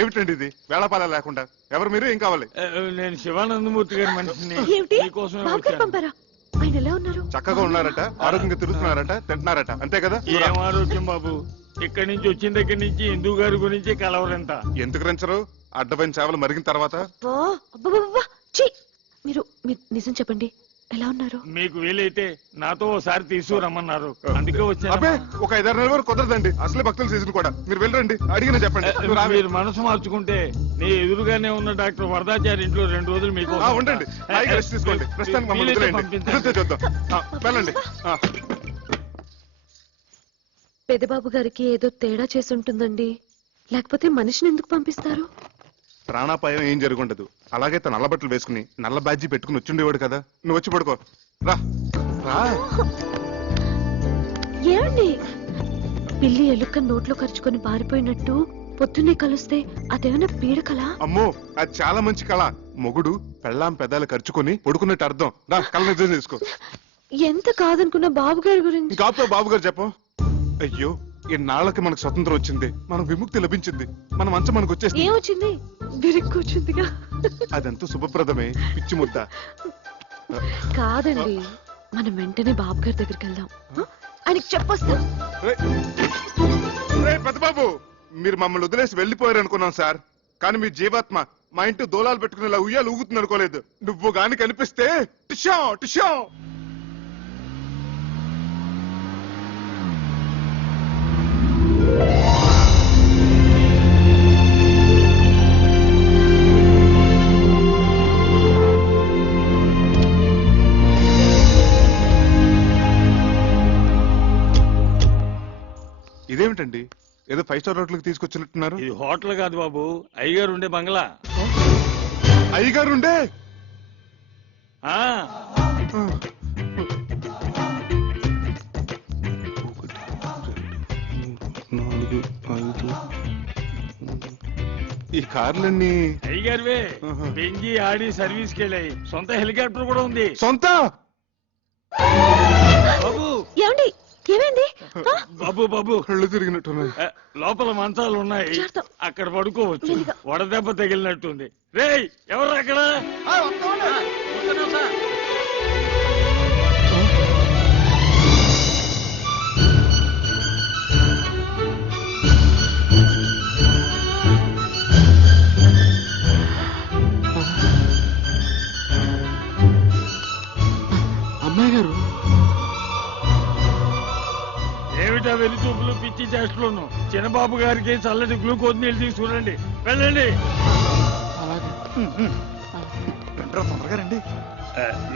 ఏమిటండి ఇది వేళపాల లేకుండా? ఎవరు మీరు? ఏం కావాలి? నేను శివానందమూర్తి గారి మనిషిని. మీకోసమే బాబు గారు వచ్చాను. పంపారా? ఆయన ఎలా ఉన్నారు? చక్కగా ఉన్నారట, ఆరోగ్యంగా తిరుగుతున్నారట, తింటున్నారట, అంతే కదా? ఏం ఆరోగ్యం బాబు, ఇక్కడి నుంచి వచ్చిన దగ్గర నుంచి హిందూ గారి గురించి కలవరంట. ఎందుకు రంచరు? అడ్డమైన సేవలు మరిగిన తర్వాత అబ్బా ఛీ! మీరు నిజం చెప్పండి, ఎలా ఉన్నారు? మీకు వీలైతే నాతో ఒకసారి తీసుకురమ్మన్నారు, అందుకే అబ్బే వచ్చాను. ఒక 5-6 నెలల వరకు కుదరదండి. అసలే భక్తుల సీజన్ కూడా. మీరు వెళ్ళండి, అడిగిన చెప్పండి. నువ్వు రావే. మీరు మనసు మార్చుకుంటే నీ ఎదురుగానే ఉన్న డాక్టర్ వరదాచారి ఇంట్లో 2 రోజులు మీకు ఉండండి, హాయిగా రెస్ట్ తీసుకోండి. ప్రస్తుతానికి మమ్మల్ని వదిలేయండి. వెళ్తే చూద్దాం. వెళ్ళండి. పెద్దబాబు గారికి ఏదో తేడా చేసి ఉంటుందండి, లేకపోతే మనిషిని ఎందుకు పంపిస్తారు? ప్రాణాపాయం ఏం జరుగుండదు. అలాగే తన నల్ల బట్టలు వేసుకుని నల్ల బ్యాడ్జీ పెట్టుకుని వచ్చిండేవాడు కదా. నువ్వు వచ్చి పడుకో. రా రా. ఏమండి, పిల్లి ఎలుక నోట్లో ఖర్చుకొని పారిపోయినట్టు పొద్దున్నే కలుస్తే అదేమైనా పీడకలా? అమ్మో, అది చాలా మంచి కళ. మొగుడు పెళ్ళాం పెదాలు ఖర్చుకొని పడుకున్నట్టు అర్థం. రా, కళ్ళ నిజం చేసుకో. ఎంత కాదనుకున్న బాబు గారి గురించి. ఇంకా బాబు గారు చెప్పు. అయ్యో, ఇన్నాళ్ళకి మనకు స్వతంత్రం వచ్చింది, మనకు విముక్తి లభించింది, మన మంచం మనకు వచ్చేసి ఏమొచ్చింది? బిరిక్కొచ్చిందిగా. అదంతా శుభప్రదమే, పిచ్చి ముద్ద. కాదండి, మనం వెంటనే బాబు గారి దగ్గరికి వెళ్దాం, ఆయనకి చెప్పొస్తా. పెద్దబాబు, మీరు మమ్మల్ని వదిలేసి వెళ్ళిపోయారు అనుకున్నాం సార్, కానీ మీ జీవాత్మ మా ఇంటి దోలాలు పెట్టుకునేలా ఉయ్యాలు ఊగుతుంది అనుకోలేదు. నువ్వు గాని కనిపిస్తే టిషా టిషా. ఇదేమిటండి, ఏదో 5 స్టార్ హోటల్కి తీసుకొచ్చినట్టున్నారు? ఇది హోటల్ కాదు బాబు, అయ్యగారు ఉండే బంగ్లా. అయ్యగారుండే? ఆ ఈ కార్లన్నీ అయ్యగారివే. బెంజి ఆడి సర్వీస్కి వెళ్ళాయి. సొంత హెలికాప్టర్ కూడా ఉంది. సొంత? బాబు ఏమండి, ఏమైంది? బాబు బాబు, కళ్ళు తిరిగినట్టున్నాయి. లోపల మంచాలు ఉన్నాయి, అక్కడ పడుకోవచ్చు. వడదెబ్బ తగిలినట్టుంది. రేయ్, ఎవరు అక్కడ? అమ్మాయి గారు? ఏమిటా వెలి చూపులు, పిచ్చి చేష్టలను? చిన్నబాబు గారికి చల్లటి గ్లూకోజ్ నీళ్ళు తీసుకురండి. వెళ్ళండి.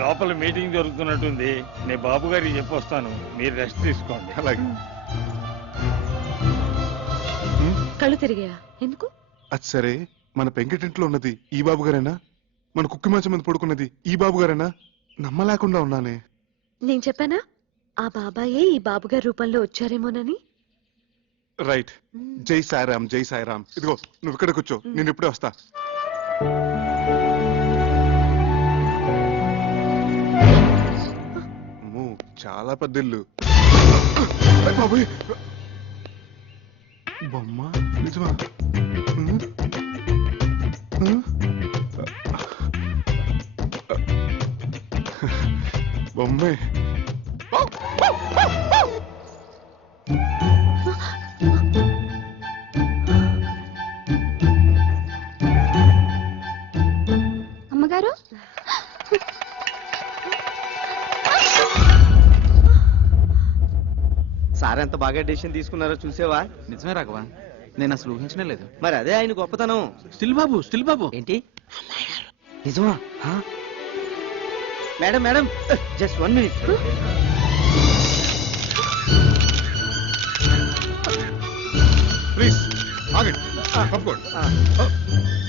లోపల మీటింగ్ జరుగుతున్నట్టుంది, నేను బాబు గారికి చెప్పొస్తాను, మీరు రెస్ట్ తీసుకోండి. అలాగే. కళ్ళు తిరిగాయా? ఎందుకు? అది సరే, మన పెంకిటింట్లో ఉన్నది ఈ బాబు గారేనా? మన కుక్కి మంచం మీద పడుకున్నది ఈ బాబు గారేనా? నమ్మలేకుండా ఉన్నానే. నేను చెప్పానా ఆ బాబాయే ఈ బాబుగారి రూపంలో వచ్చారేమోనని? రైట్. జై సాయిరామ్, జై సాయిరామ్. ఇదిగో నువ్వు ఇక్కడ కూర్చో, నేను ఇప్పుడే వస్తా. చాలా పెద్ద ఇల్లు. బాబోయ్, బొమ్మ నిజమా? బొమ్మే. అమ్మగారు, సార్ ఎంత బాగా డెసిషన్ తీసుకున్నారో చూసేవా? నిజమే రాఘవా, నేను అసలు ఊహించనే లేదు. మరి అదే ఆయన గొప్పతనం. స్టిల్ బాబు ఏంటి నిజమా? Madam madam, just 1 minute. Please ఆగండి, తప్పుకోండి.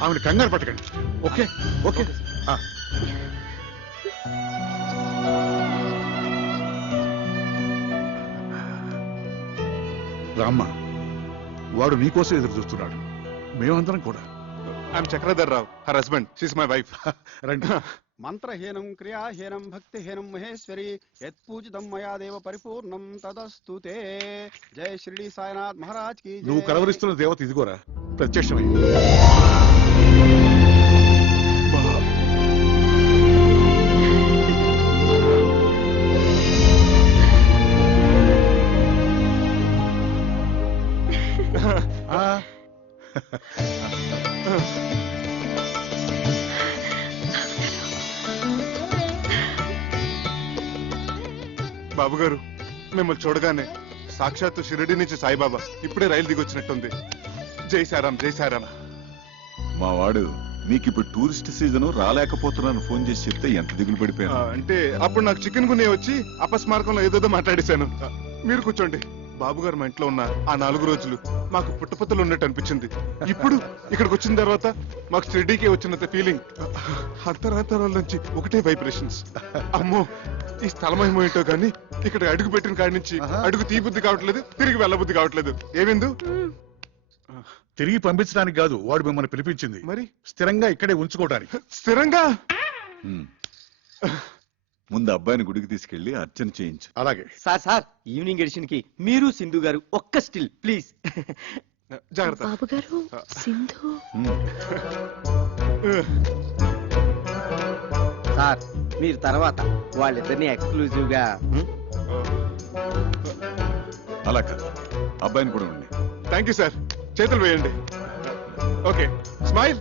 ఆవిడ కంగారు పట్టకండి. Okay okay. రామ్మ, వాడు నీకోసం ఎదురు చూస్తున్నాడు, మేమందరం కూడా. I'm Chakradhar Rao, her husband. She's my wife. రండి మంత్రహీనం క్రియాహీనం భక్తిహీనం మహేశ్వరి యత్పూజితం మయా దేవ పరిపూర్ణం తదస్తు తే. జై షిరిడి సాయినాథ్ మహారాజ్ కి నువ్వు జై. కలవరిస్తున్న దేవత ఇదిగోరా ప్రత్యక్షమై. ఆ, బాబు గారు మిమ్మల్ని చూడగానే సాక్షాత్తు షిరిడి నుంచి సాయిబాబా ఇప్పుడే రైలు దిగొచ్చినట్టుంది. జై సారాం, జై సారాం. మా వాడు నీకిప్పుడు టూరిస్ట్ సీజన్ రాలేకపోతున్నాను ఫోన్ చేసి చెప్తే ఎంత దిగులు ఆ, పడిపోయాను. అంటే అప్పుడు నాకు చికెన్ గున్నే వచ్చి అపస్మారకంలో ఏదోదో మాట్లాడేశాను. మీరు కూర్చోండి. బాబు గారు మా ఇంట్లో ఉన్న ఆ 4 రోజులు మాకు పుట్టపత్తలు ఉన్నట్టు అనిపించింది. ఇప్పుడు ఇక్కడికి వచ్చిన తర్వాత మాకు షిరిడీకే వచ్చినంత ఫీలింగ్. అంతరాంతరాల నుంచి ఒకటే వైబ్రేషన్స్. అమ్మో, ఈ స్థలమేమో ఏంటో కానీ ఇక్కడ అడుగు పెట్టిన కాడి నుంచి అడుగు తీబుద్ధి కావట్లేదు, తిరిగి వెళ్ళబుద్ధి కావట్లేదు. ఏమిందు తిరిగి పంపించడానికి కాదు వాడు మిమ్మల్ని పిలిపించింది, మరి స్థిరంగా ఇక్కడే ఉంచుకోవడానికి. స్థిరంగా హ్మ్. ముందు అబ్బాయిని గుడికి తీసుకెళ్లి అర్చన చేయించు. అలాగే. సార్ ఈవినింగ్ ఎడిషన్ కి మీరు సింధు గారు ఒక్క స్టిల్ ప్లీజ్. జాగ్రత్త. బాబు గారు సింధు సార్ మీరు తర్వాత వాళ్ళిద్దరిని ఎక్స్క్లూజివ్ గా అలా కాదు, అబ్బాయిని కూడా ఉండి. Thank you sir. చేతులు వేయండి. Okay, smile.